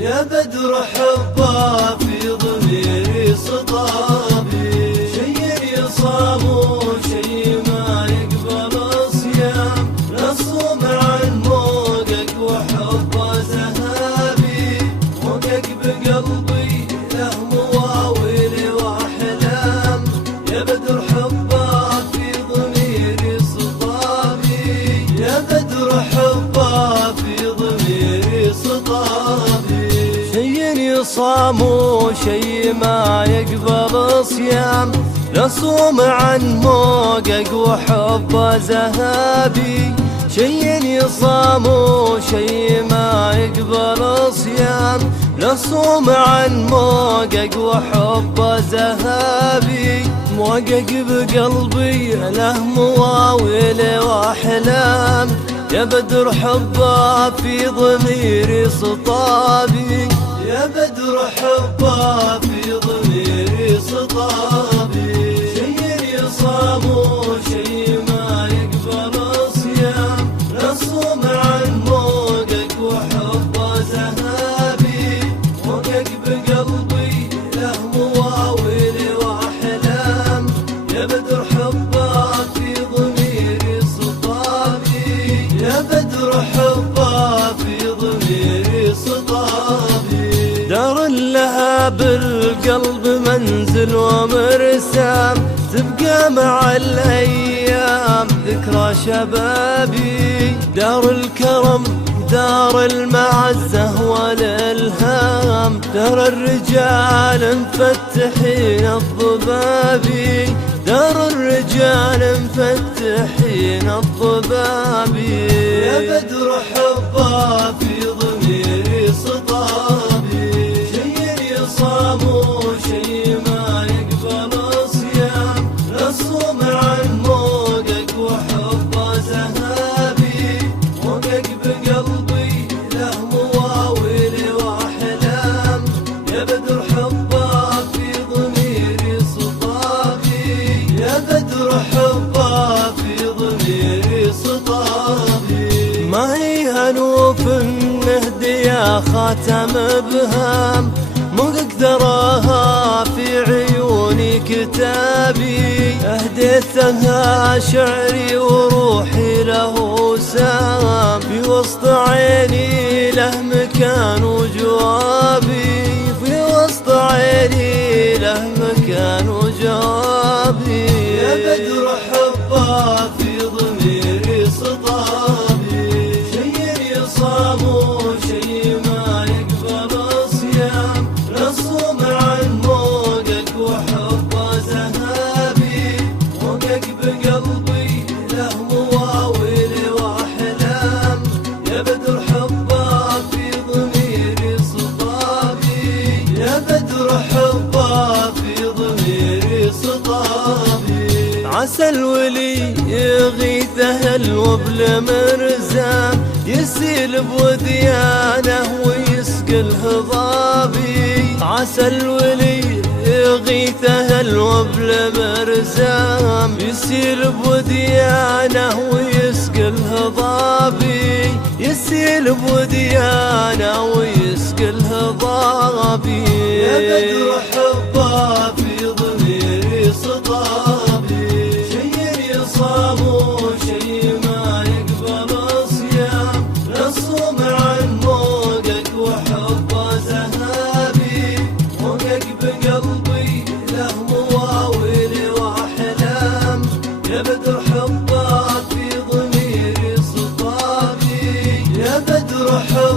يا بدر حبه في ضميري سطابي، شي يصام وشي ما يقبل صيام، نصوم عن موقك وحبه ذهبي، موقك بقلبي له مواويل واحلام، يا بدر حبه في ضميري سطابي، يا بدر حبه في ضميري سطابي، صام وشي ما يقبل صيام، نصوم عن موقك وحبه ذهبي، شي يصام وشي ما يقبل صيام، نصوم عن موقك وحبه ذهبي، موقك بقلبي له مواويل واحلام، يا بدر حبه في ضميري سطابي، يا بدر حبه في ضميري سطابي، شي يصام وشي ما يقبل صيام، نصوم عن موقك وحبه ذهبي، موقك بقلبي له مواويل واحلام، يا بدر حبه في ضميري سطابي، يا بدر حبه في ضميري سطابي، دار لها بالقلب منزل ومرسام، تبقى مع الأيام ذكرى شبابي، دار الكرم دار المعزة والإلهام، دار الرجال مفتحين الضبابي، دار الرجال مفتحين الضبابي، يا بدر حبه في ضميري سطابي، شي يصام وشي ما يقبل صيام، نصوم عن موقك وحبه ذهبي، موقك بقلبي له مواويل واحلام، يا بدر حبه في ضميري سطابي، يا بدر حبه في ضميري سطابي، ما هي هنوف النهدي يا خاتم ابهام، مو اقدرها في عيوني كتابي، اهديتها شعري وروحي له سام، في وسط عيني له مكان وجوابي، في وسط عيني له مكان وجوابي، يا بدر حبه في ضميري سطابي، شي يصام وشي ما يقبل صيام، نصوم عن موقك وحبه ذهبي، موقك بقلبي له مواويل واحلام، يا بدر حبه في ضميري سطابي، يا بدر حبه في ضميري سطابي، عسى الولي يغيثه الوبل مرزام، يسيل بوديانه ويسقي الهضابي، عسى الولي يغيثه الوبل مرزام، يسيل بوديانه ويسقي الهضابي، يسيل بوديانه ويسقي الهضابي، يا بدر حبه في ضميري سطابي، شي يصام وشي ما يقبل صيام، نصوم عن موقك وحبه ذهبي، موقك بقلبي له مواويل واحلام، يا بدر حبه في ضميري سطابي، يا بدر حبه